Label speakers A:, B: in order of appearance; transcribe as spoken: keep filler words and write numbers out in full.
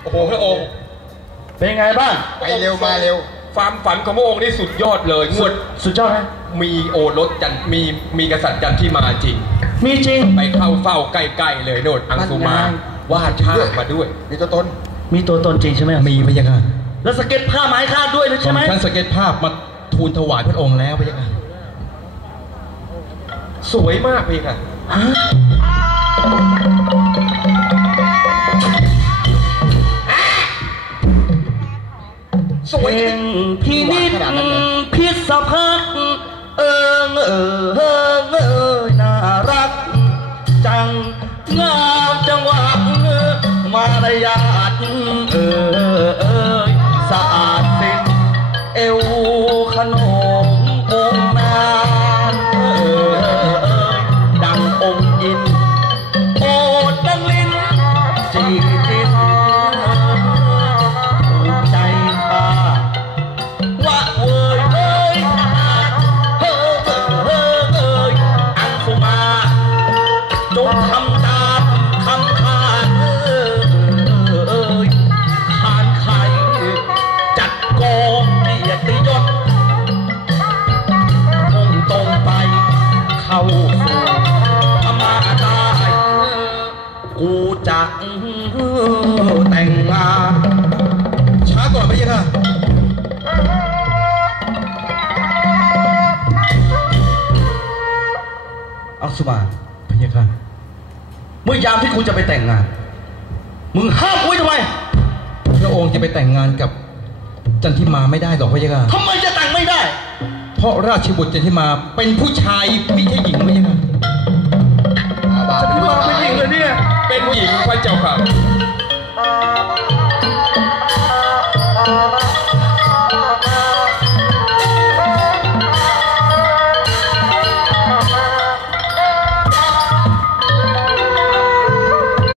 A: โอ้โหพระองค์เป็นไงบ้าง
B: ไปเร็วมาเร็ว
A: ความฝันของพระองค์นี่สุดยอดเลยงวดสุดยอดไหมมีโอรสจันมีมีกษัตริย์จันที่มาจริงมีจริงไปเข้าเฝ้าใกล้ๆเลยโน่นอังสุมาวาดภาพมาด้วยมีตัวตนมีตัวตนจริงใช่ไหมมีพะยะค่ะแล้วสเก็ตภาพไม้คาดด้วยใช่ไหมท่านสเก็ตภาพมาทูลถวายพระองค์แล้วพะยะค่ะสวยมากพะยะค่ะสวยพี่นิดพิษพักเอิงเอิงเอิงเอิงน่ารักจังงามจังหวะมารยาทเออเอยสะอาดสิ้นเอวขนมองนานเออเอยดังองค์ยินโอดดังลิ้นจีจิตใจข้าวะเวยเอยเฮ้อเฮ้อเฮ้อเอยอังสุมาจงทำตามคำขาดเอยขานไข่จัดกองเกียรติยศมุ่งตรงไปเข้าสู่ธรรมาได้กูจะแต่งงานช้าก่อนไหมยังค่ะอังสุมาพะยะค่ะเมื่อยามที่คุณจะไปแต่งงานมึงห้ามไว้ทำไมพระองค์จะไปแต่งงานกับจันทิมาไม่ได้หรอกพะยะค่ะทำไมจะแต่งไม่ได้เพราะราชบุตรจันทิมาเป็นผู้ชายไม่ใช่หญิงพะยะค่ะจันทิมาเป็นหญิงเลยเนี่ยเป็นหญิงพระเจ้าค่ะ